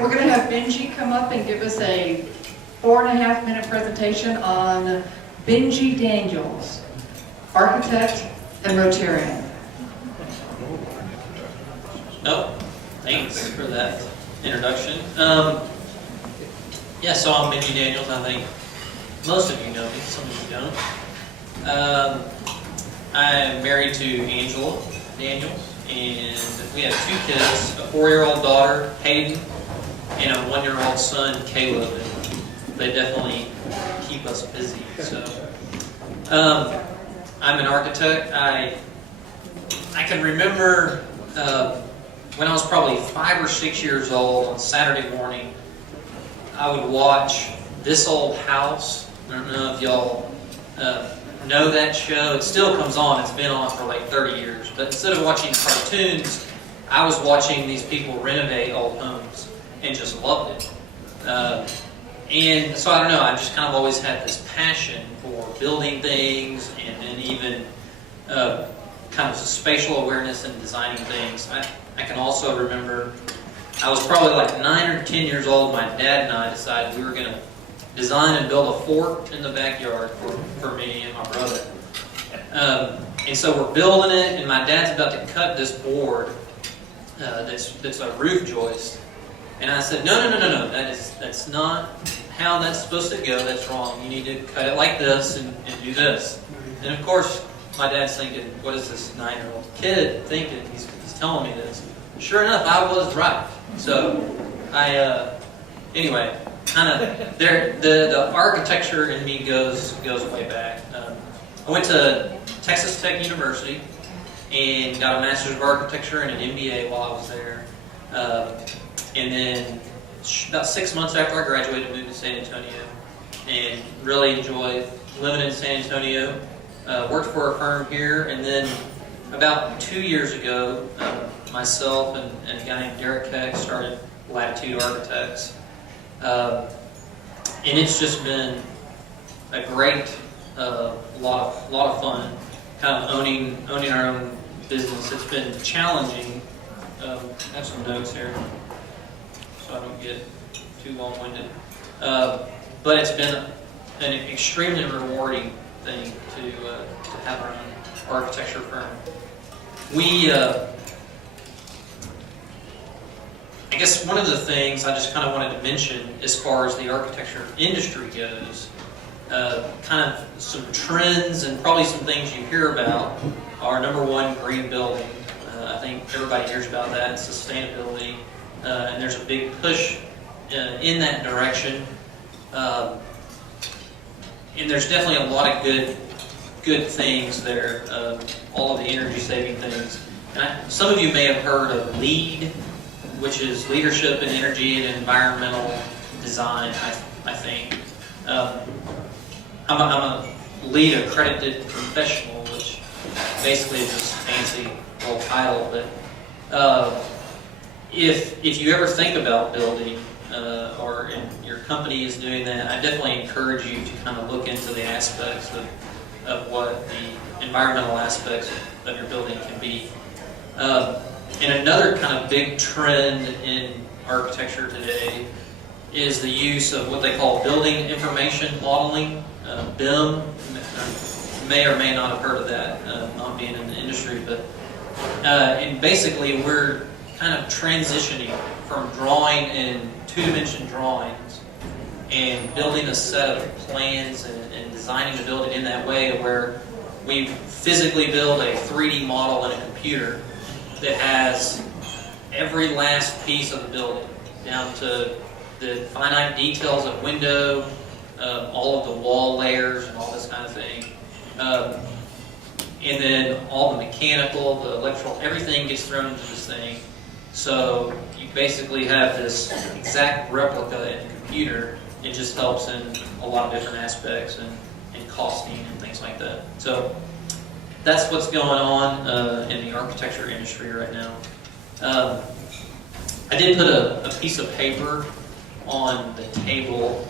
We're going to have Benji come up and give us a 4.5-minute presentation on Benji Daniels, architect and Rotarian. Oh, thanks for that introduction. Yeah, so I'm Benji Daniels. I think most of you know me, some of you don't. I'm married to Angela Daniels, and we have 2 kids, a 4-year-old daughter, Hayden, and a 1-year-old son, Caleb. And they definitely keep us busy. So, I'm an architect. I can remember when I was probably 5 or 6 years old on Saturday morning, I would watch This Old House. I don't know if y'all know that show. It still comes on. It's been on for like 30 years. But instead of watching cartoons, I was watching these people renovate old homes and just loved it. And so I don't know, I just kind of always had this passion for building things and then even kind of spatial awareness and designing things. I can also remember I was probably like 9 or 10 years old. My dad and I decided we were going to design and build a fort in the backyard for me and my brother. And so we're building it, and my dad's about to cut this board that's a roof joist. And I said, no, that's not how that's supposed to go. That's wrong. You need to cut it like this and do this. And of course, my dad's thinking, what is this 9-year-old kid thinking? He's telling me this. Sure enough, I was right. So anyway, kind of the architecture in me goes way back. I went to Texas Tech University and got a Master's of Architecture and an MBA while I was there. And then about 6 months after I graduated, moved to San Antonio and really enjoyed living in San Antonio. Worked for a firm here, and then about 2 years ago, myself and a guy named Derek Keck started Latitude Architects. And it's just been a great lot of fun, kind of owning our own business. It's been challenging. I have some notes here so I don't get too long-winded. But it's been an extremely rewarding thing to have our own architecture firm. We, I guess one of the things I just kind of wanted to mention as far as the architecture industry goes, kind of some trends and probably some things you hear about are, number one, green building. I think everybody hears about that, and sustainability, and there's a big push in that direction. And there's definitely a lot of good things there, all of the energy saving things. And some of you may have heard of LEED, which is Leadership in Energy and Environmental Design, I think. I'm a LEED accredited professional, which basically is this fancy little title. But if you ever think about building, or your company is doing that, I definitely encourage you to kind of look into the aspects of what the environmental aspects of your building can be. And another kind of big trend in architecture today is the use of what they call building information modeling, BIM. You may or may not have heard of that, not being in the industry, but and basically we're kind of transitioning from drawing in 2-dimension drawings and building a set of plans and designing the building in that way to where we physically build a 3D model in a computer that has every last piece of the building, down to the finite details of window, all of the wall layers and all this kind of thing. And then all the mechanical, the electrical, everything gets thrown into this thing. So you basically have this exact replica in the computer. It just helps in a lot of different aspects and costing and things like that. So that's what's going on in the architecture industry right now. I did put a piece of paper on the table.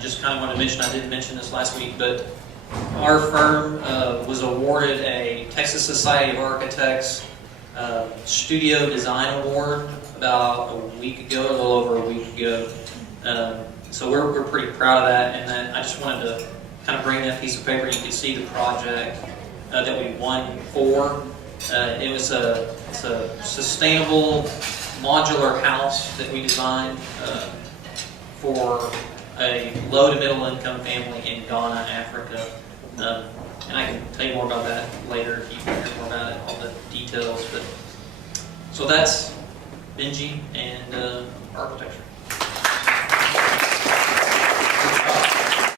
Just kind of want to mention, I didn't mention this last week, but our firm was awarded a Texas Society of Architects Studio Design Award about a week ago, a little over a week ago. So we're pretty proud of that, and then I just wanted to kind of bring that piece of paper. You can see the project that we won for. It's a sustainable modular house that we designed for a low to middle income family in Ghana, Africa. And I can tell you more about that later if you want to hear more about it, all the details. But so that's Benji and architecture.